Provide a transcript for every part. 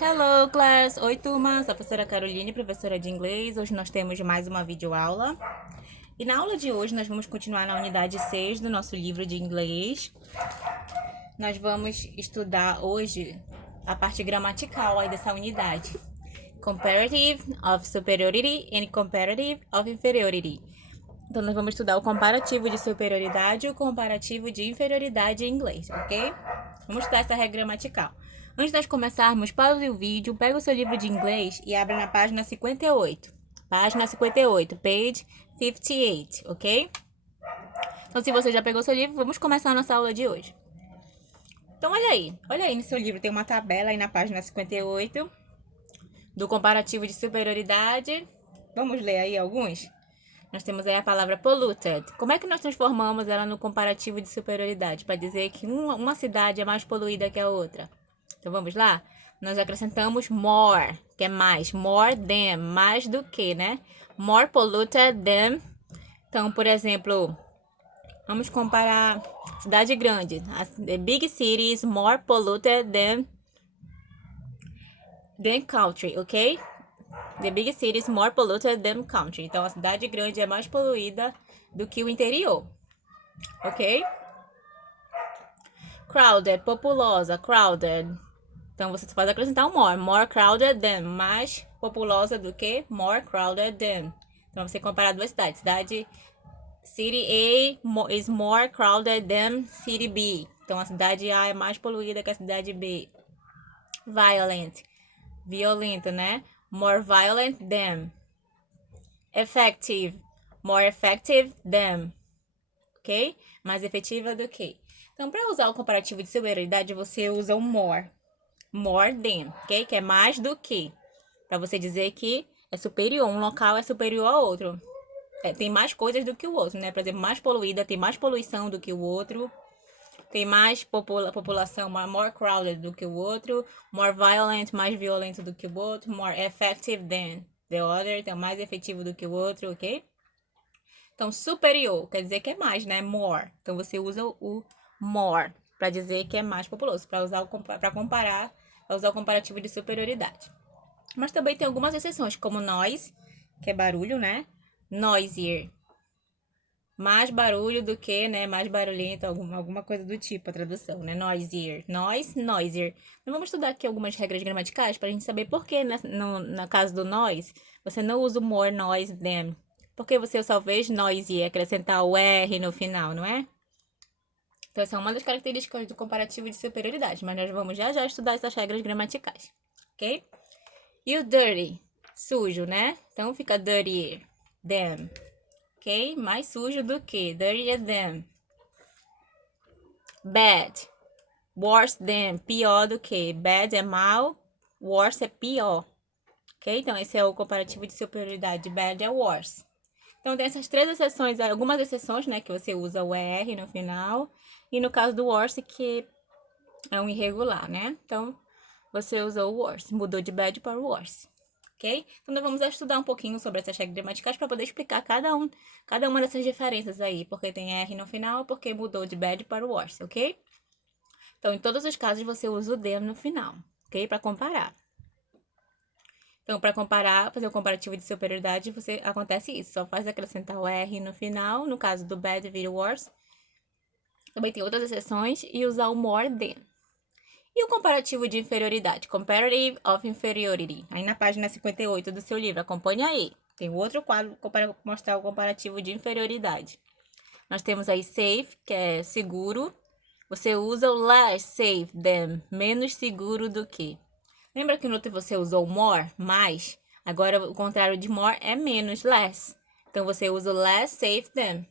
Hello, class! Oi, turma! Sou a professora Caroline, professora de inglês. Hoje nós temos mais uma videoaula. E na aula de hoje nós vamos continuar na unidade 6 do nosso livro de inglês. Nós vamos estudar hoje a parte gramatical aí dessa unidade. Comparative of superiority and comparative of inferiority. Então nós vamos estudar o comparativo de superioridade e o comparativo de inferioridade em inglês, ok? Vamos estudar essa regra gramatical. Antes de nós começarmos, pause o vídeo, pega o seu livro de inglês e abre na página 58. Página 58, page 58, ok? Então, se você já pegou seu livro, vamos começar a nossa aula de hoje. Então, olha aí no seu livro, tem uma tabela aí na página 58 do comparativo de superioridade. Vamos ler aí alguns? Nós temos aí a palavra polluted. Como é que nós transformamos ela no comparativo de superioridade? Para dizer que uma cidade é mais poluída que a outra. Então vamos lá? Nós acrescentamos more, que é mais. More than, mais do que, né? More polluted than. Então, por exemplo, vamos comparar cidade grande. The big city is more polluted than country, ok? The big city is more polluted than country. Então, a cidade grande é mais poluída do que o interior. Ok? Crowded, populosa, crowded. Então, você pode acrescentar um more. More crowded than. Mais populosa do que more crowded than. Então, você comparar duas cidades. City A is more crowded than City B. Então, a cidade A é mais poluída que a cidade B. Violent. Violento, né? More violent than. Effective. More effective than. Ok? Mais efetiva do que. Então, para usar o comparativo de superioridade, você usa o more. More than, ok? Que é mais do que. Para você dizer que é superior. Um local é superior ao outro. Tem mais coisas do que o outro, né? Por exemplo, mais poluída, tem mais poluição do que o outro. Tem mais população, more crowded do que o outro. More violent, mais violento do que o outro. More effective than the other. Então, mais efetivo do que o outro, ok? Então, superior quer dizer que é mais, né? More. Então, você usa o more para dizer que é mais populoso. Para usar para comparar, para usar o comparativo de superioridade. Mas também tem algumas exceções, como noise, que é barulho, né? Noisier. Mais barulho do que, né? Mais barulhento, alguma coisa do tipo, a tradução, né? Noisier. Noise, noisier. Então, vamos estudar aqui algumas regras gramaticais para a gente saber por que, né, no caso do noise, você não usa o more noise than. Porque você só fez noise acrescentar o R no final, não é? Então, essa é uma das características do comparativo de superioridade. Mas nós vamos já estudar essas regras gramaticais, ok? E o dirty, sujo, né? Então, fica dirtier than. Ok? Mais sujo do que. Dirtier than. Bad. Worse than. Pior do que. Bad é mal. Worse é pior. Ok? Então, esse é o comparativo de superioridade. Bad é worse. Então, tem essas três exceções, algumas exceções, né? Que você usa o ER no final. E no caso do worse, que é um irregular, né? Então, você usou o worse. Mudou de bad para worse. Ok? Então, nós vamos estudar um pouquinho sobre essas regras gramaticais para poder explicar cada uma dessas diferenças aí. Porque tem R no final, porque mudou de bad para worse, ok? Então, em todos os casos, você usa o them no final, ok? Para comparar. Então, para comparar, fazer o comparativo de superioridade, acontece isso. Só faz acrescentar o R no final. No caso do bad, vira worse. Também tem outras exceções. E usar o more than. E o comparativo de inferioridade? Comparative of inferiority. Aí na página 58 do seu livro. Acompanhe aí. Tem outro quadro para mostrar o comparativo de inferioridade. Nós temos aí safe, que é seguro. Você usa o less safe than. Menos seguro do que. Lembra que no outro você usou more, mais? Agora o contrário de more é menos, less. Então você usa o less safe than.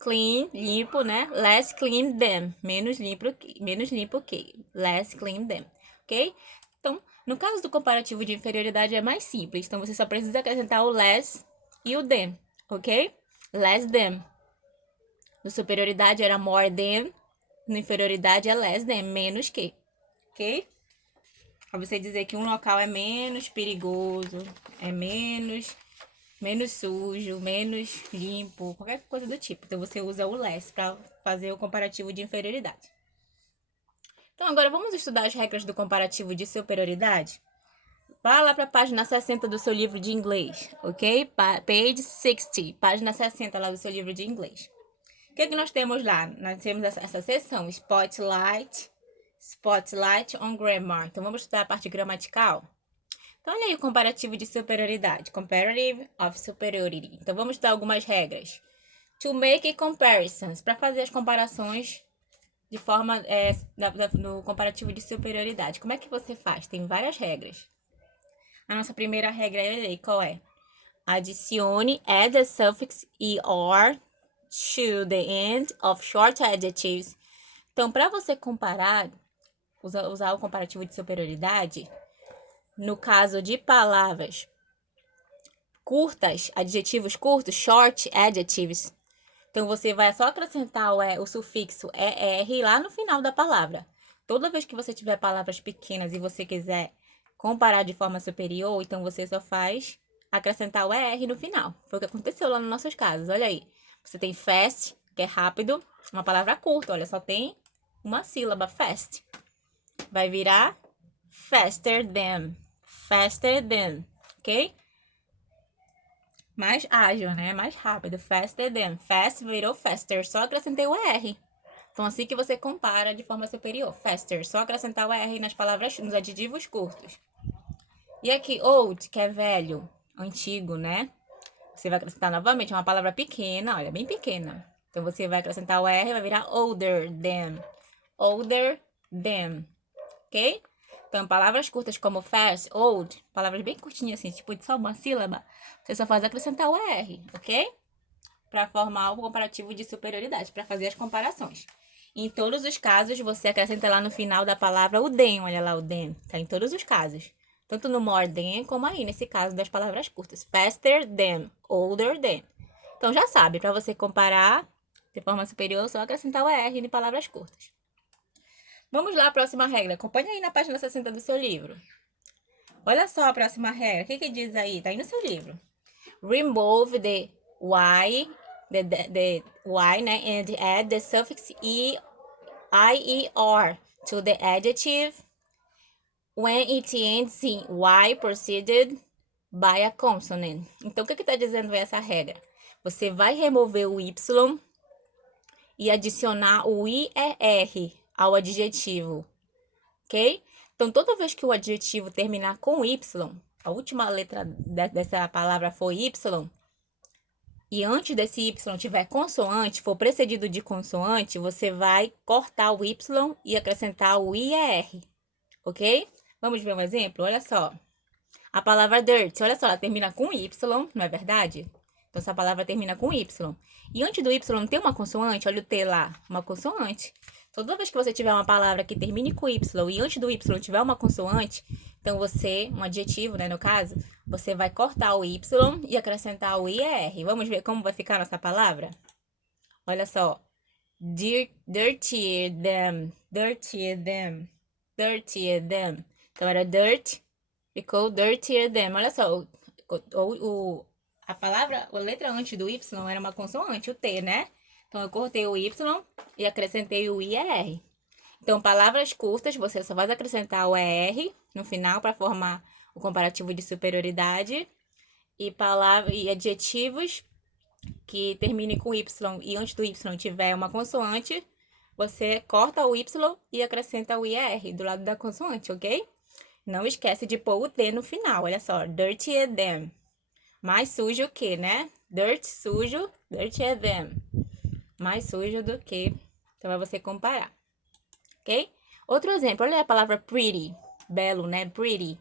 Clean, limpo, né? Less clean than. Menos limpo que. Less clean than. Ok? Então, no caso do comparativo de inferioridade é mais simples. Então você só precisa acrescentar o less e o than. Ok? Less than. No superioridade era more than. No inferioridade é less than. Menos que. Ok? Pra você dizer que um local é menos perigoso, é menos sujo, menos limpo, qualquer coisa do tipo. Então, você usa o less para fazer o comparativo de inferioridade. Então, agora vamos estudar as regras do comparativo de superioridade? Vá lá para a página 60 do seu livro de inglês, ok? Page 60, página 60 lá do seu livro de inglês. O que é que nós temos lá? Nós temos essa seção, Spotlight on Grammar. Então, vamos estudar a parte gramatical? Então, olha aí o comparativo de superioridade. Comparative of superiority. Então, vamos estudar algumas regras. To make comparisons, para fazer as comparações de forma no comparativo de superioridade. Como é que você faz? Tem várias regras. A nossa primeira regra é qual é? Adicione add the suffix er to the end of short adjectives. Então, para você comparar, usar o comparativo de superioridade, no caso de palavras curtas, adjetivos curtos, short adjectives, então você vai só acrescentar o sufixo er lá no final da palavra. Toda vez que você tiver palavras pequenas e você quiser comparar de forma superior, então você só faz acrescentar o er no final. Foi o que aconteceu lá nos nossos casos. Olha aí. Você tem fast, que é rápido, uma palavra curta. Olha, só tem uma sílaba, fast. Vai virar faster than. Faster than, ok? Mais ágil, né? Mais rápido. Faster than. Fast virou faster. Só acrescentei o er. Então, assim que você compara de forma superior. Faster. Só acrescentar o er nas palavras, nos adjetivos curtos. E aqui, old, que é velho, antigo, né? Você vai acrescentar novamente uma palavra pequena, olha, bem pequena. Então, você vai acrescentar o er e vai virar older than. Older than. Ok? Então, palavras curtas como fast, old, palavras bem curtinhas assim, tipo de só uma sílaba, você só faz acrescentar o er, ok? Para formar o comparativo de superioridade, para fazer as comparações. Em todos os casos, você acrescenta lá no final da palavra o than, olha lá o than, tá em todos os casos. Tanto no more than, como aí, nesse caso das palavras curtas. Faster than, older than. Então, já sabe, para você comparar de forma superior, só acrescentar o er em palavras curtas. Vamos lá, a próxima regra. Acompanha aí na página 60 do seu livro. Olha só a próxima regra. O que diz aí? Tá aí no seu livro. Remove the y, the y, né? And add the suffix ier to the adjective when it ends in y preceded by a consonant. Então, o que está dizendo essa regra? Você vai remover o y e adicionar o ier ao adjetivo, ok? Então, toda vez que o adjetivo terminar com y, a última letra dessa palavra for y, e antes desse y tiver consoante, for precedido de consoante, você vai cortar o y e acrescentar o ier, ok? Vamos ver um exemplo? Olha só. A palavra dirt, olha só, ela termina com y, não é verdade? Então, essa palavra termina com y. E antes do y tem uma consoante, olha o t lá, uma consoante. Toda vez que você tiver uma palavra que termine com y e antes do y tiver uma consoante, então você, um adjetivo, né, no caso, você vai cortar o y e acrescentar o ier. Vamos ver como vai ficar a nossa palavra? Olha só. Dirtier them, dirtier them, dirtier them. Então, era dirt, ficou dirtier them. Olha só, a palavra, a letra antes do y era uma consoante, o t, né? Então, eu cortei o y e acrescentei o ier. Então, palavras curtas, você só vai acrescentar o er no final para formar o comparativo de superioridade. E adjetivos que terminem com y e antes do y tiver uma consoante, você corta o y e acrescenta o ier do lado da consoante, ok? Não esquece de pôr o t no final, olha só. Dirtier than. Mais sujo que, né? Dirt, sujo, dirtier than. Mais sujo do que. Então, é você comparar. Ok? Outro exemplo, olha a palavra pretty. Belo, né? Pretty.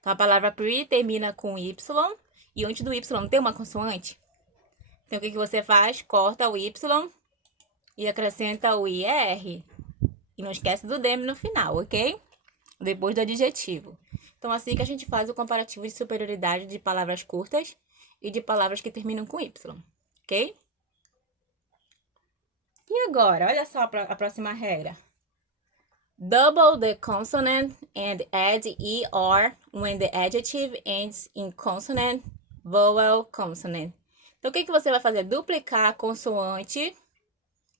Então, a palavra pretty termina com y. E antes do y tem uma consoante. Então, o que você faz? Corta o y e acrescenta o ier. E não esquece do them no final, ok? Depois do adjetivo. Então, assim que a gente faz o comparativo de superioridade de palavras curtas e de palavras que terminam com y, ok? E agora, olha só a próxima regra. Double the consonant and add er when the adjective ends in consonant, vowel, consonant. Então, o que você vai fazer? Duplicar a consoante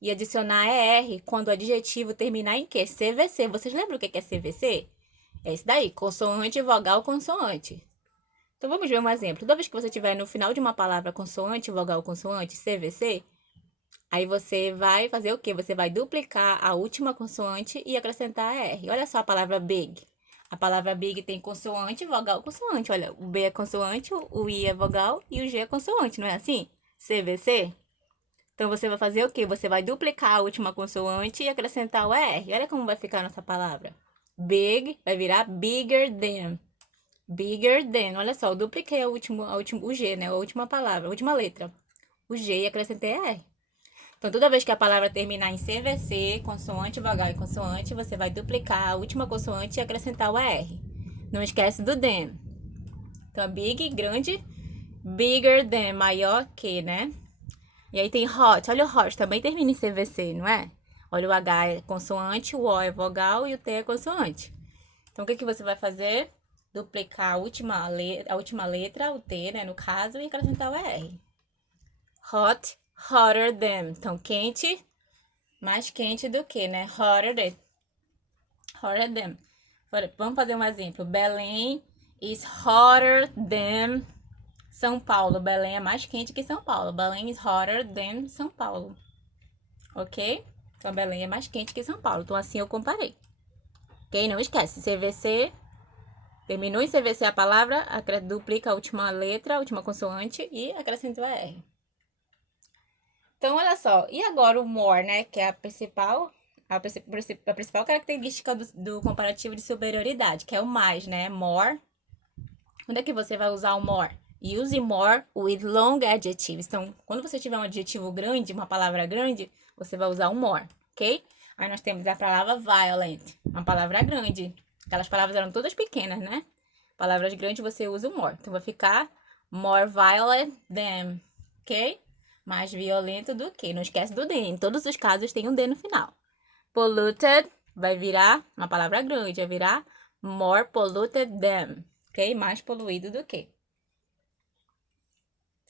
e adicionar ER quando o adjetivo terminar em quê? CVC. Vocês lembram o que é CVC? É isso daí, consoante, vogal, consoante. Então vamos ver um exemplo. Toda vez que você tiver no final de uma palavra consoante, vogal, consoante, CVC, aí você vai fazer o quê? Você vai duplicar a última consoante e acrescentar a R. Olha só a palavra big. A palavra big tem consoante, vogal, consoante. Olha, o B é consoante, o I é vogal e o G é consoante, não é assim? CVC. Então você vai fazer o quê? Você vai duplicar a última consoante e acrescentar o R. Olha como vai ficar a nossa palavra. Big vai virar bigger than. Bigger than. Olha só, eu dupliquei o G, né? A última palavra, a última letra. O G e acrescentei a R. Então, toda vez que a palavra terminar em CVC, consoante, vogal e consoante, você vai duplicar a última consoante e acrescentar o R. Não esquece do than. Então, big, grande, bigger than, maior que, né? E aí tem hot. Olha o hot, também termina em CVC, não é? Olha, o H é consoante, o O é vogal e o T é consoante. Então, o que você vai fazer? Duplicar a última letra, o T, né, no caso, e acrescentar o R. Hot, hotter than. Então, quente, mais quente do que, né? Hotter than. Hotter than. Vamos fazer um exemplo. Belém is hotter than São Paulo. Belém é mais quente que São Paulo. Belém is hotter than São Paulo. Ok? Então, Belém é mais quente que São Paulo. Então, assim eu comparei. Ok? Não esquece. CVC. Terminou em CVC a palavra, duplica a última letra, a última consoante e acrescentou a R. Então, olha só. E agora o more, né? Que é a principal característica do comparativo de superioridade, que é o mais, né? More. Onde é que você vai usar o more? Use more with long adjectives. Então, quando você tiver um adjetivo grande, uma palavra grande, você vai usar o more, ok? Aí nós temos a palavra violent, uma palavra grande. Aquelas palavras eram todas pequenas, né? Palavras grandes você usa o more. Então, vai ficar more violent than, ok? Mais violento do que. Não esquece do D. Em todos os casos tem um D no final. Polluted vai virar uma palavra grande, vai virar more polluted than, ok? Mais poluído do que.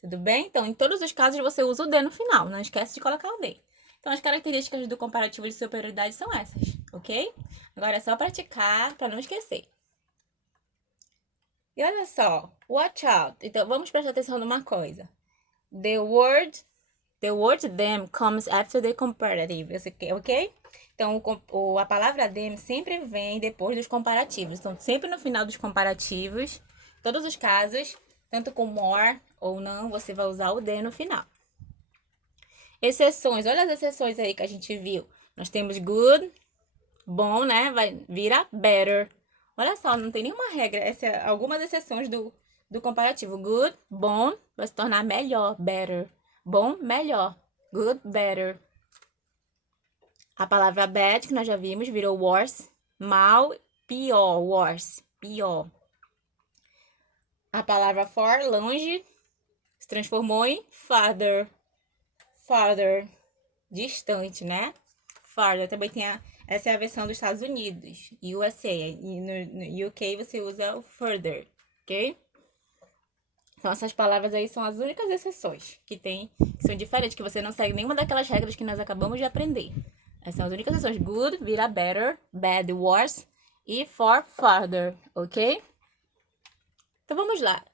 Tudo bem? Então, em todos os casos você usa o D no final. Não esquece de colocar o D. Então, as características do comparativo de superioridade são essas, ok? Agora é só praticar para não esquecer. E olha só, watch out. Então, vamos prestar atenção numa coisa. The word them comes after the comparative, ok? Então, a palavra them sempre vem depois dos comparativos. Então, sempre no final dos comparativos, todos os casos, tanto com more ou não, você vai usar o them no final. Exceções, olha as exceções aí que a gente viu. Nós temos good, bom, né? Vai virar better. Olha só, não tem nenhuma regra. Algumas exceções do comparativo. Good, bom, vai se tornar melhor, better. Bom, melhor. Good, better. A palavra bad, que nós já vimos, virou worse. Mal, pior, worse, pior. A palavra far, longe, se transformou em farther. Farther, distante, né? Farther, também tem essa é a versão dos Estados Unidos, USA. E no UK você usa o further, ok? Então, essas palavras aí são as únicas exceções que são diferentes, que você não segue nenhuma daquelas regras que nós acabamos de aprender. Essas são as únicas exceções. Good vira better, bad, worse e for further, ok? Então, vamos lá.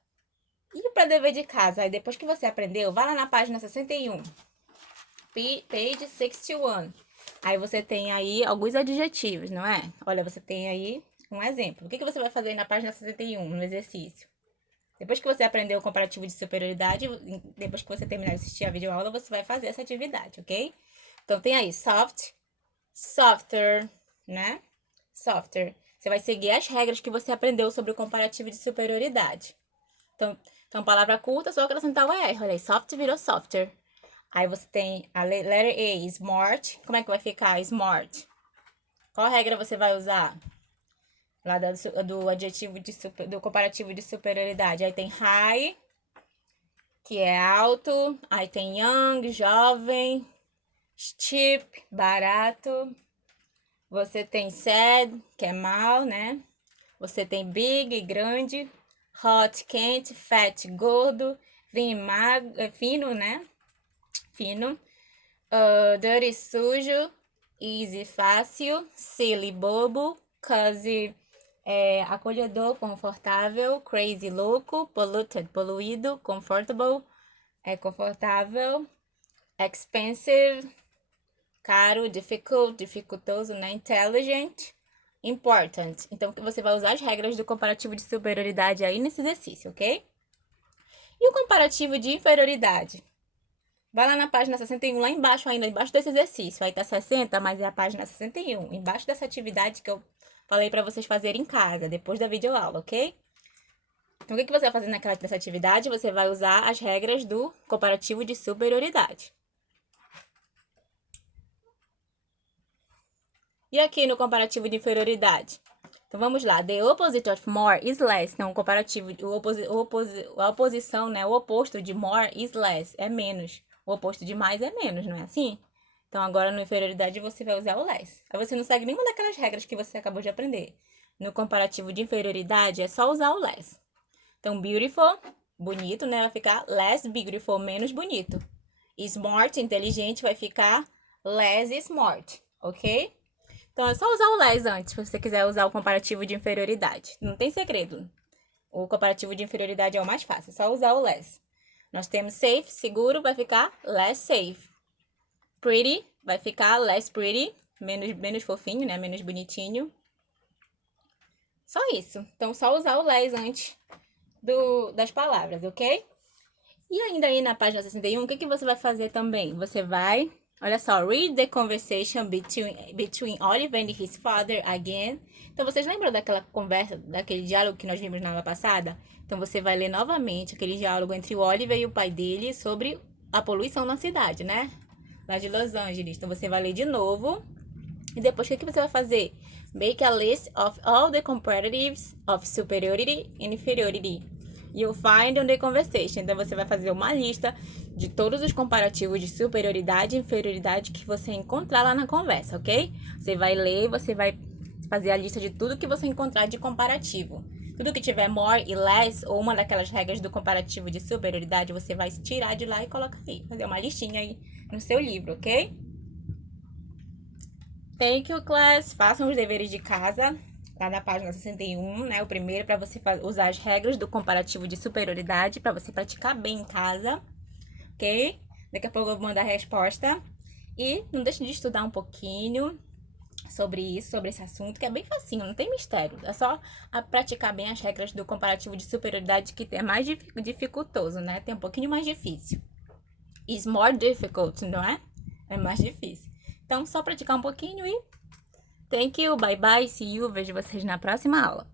E para dever de casa, aí depois que você aprendeu, vá lá na página 61. Page 61. Aí você tem aí alguns adjetivos, não é? Olha, você tem aí um exemplo. O que você vai fazer na página 61, no exercício? Depois que você aprendeu o comparativo de superioridade, depois que você terminar de assistir a videoaula, você vai fazer essa atividade, ok? Então, tem aí soft, softer, né? Softer. Você vai seguir as regras que você aprendeu sobre o comparativo de superioridade. Então palavra curta, só acrescentar o R. Olha aí, soft virou softer. Aí você tem a letra A, smart. Como é que vai ficar smart? Qual regra você vai usar? Lá do adjetivo do comparativo de superioridade. Aí tem high, que é alto. Aí tem young, jovem. Cheap, barato. Você tem sad, que é mal, né? Você tem big, grande. Hot, quente. Fat, gordo. Fino, né? Fino. Dirty, sujo. Easy, fácil. Silly, bobo. Cozy, acolhedor, confortável. Crazy, louco. Polluted, poluído. Comfortable, confortável. Expensive, caro. Difficult, dificultoso, né? Intelligent. Important. Então, você vai usar as regras do comparativo de superioridade aí nesse exercício, ok? E o comparativo de inferioridade? Vai lá na página 61, lá embaixo ainda, embaixo desse exercício. Aí tá 60, mas é a página 61. Embaixo dessa atividade que eu falei pra vocês fazerem em casa, depois da videoaula, ok? Então, o que você vai fazer nessa atividade? Você vai usar as regras do comparativo de superioridade. E aqui no comparativo de inferioridade? Então, vamos lá. The opposite of more is less. Então, o comparativo, a oposição, né? O oposto de more is less, é menos. O oposto de mais é menos, não é assim? Então, agora no inferioridade você vai usar o less. Aí você não segue nenhuma daquelas regras que você acabou de aprender. No comparativo de inferioridade é só usar o less. Então, beautiful, bonito, né? Vai ficar less beautiful, menos bonito. Smart, inteligente, vai ficar less smart, ok? Então, é só usar o less antes, se você quiser usar o comparativo de inferioridade. Não tem segredo. O comparativo de inferioridade é o mais fácil, é só usar o less. Nós temos safe, seguro, vai ficar less safe. Pretty, vai ficar less pretty, menos fofinho, né? Menos bonitinho. Só isso. Então, só usar o less antes das palavras, ok? E ainda aí na página 61, o que você vai fazer também? Você vai... Olha só, read the conversation between Oliver and his father again. Então, vocês lembram daquela conversa, daquele diálogo que nós vimos na aula passada? Então, você vai ler novamente aquele diálogo entre o Oliver e o pai dele sobre a poluição na cidade, né? Lá de Los Angeles. Então, você vai ler de novo. E depois, o que você vai fazer? Make a list of all the comparatives of superiority and inferiority. You'll find on the conversation. Então, você vai fazer uma lista de todos os comparativos de superioridade e inferioridade que você encontrar lá na conversa, ok? Você vai ler, você vai fazer a lista de tudo que você encontrar de comparativo. Tudo que tiver more e less, ou uma daquelas regras do comparativo de superioridade, você vai tirar de lá e colocar aí. Fazer uma listinha aí no seu livro, ok? Thank you, class. Façam os deveres de casa. Lá na página 61, né? O primeiro para você usar as regras do comparativo de superioridade, para você praticar bem em casa, ok? Daqui a pouco eu vou mandar a resposta. E não deixe de estudar um pouquinho sobre isso, sobre esse assunto, que é bem facinho, não tem mistério. É só praticar bem as regras do comparativo de superioridade, que é mais dificultoso, né? Tem um pouquinho mais difícil. It's more difficult, não é? É mais difícil. Então, só praticar um pouquinho e... Thank you, bye bye, see you, vejo vocês na próxima aula.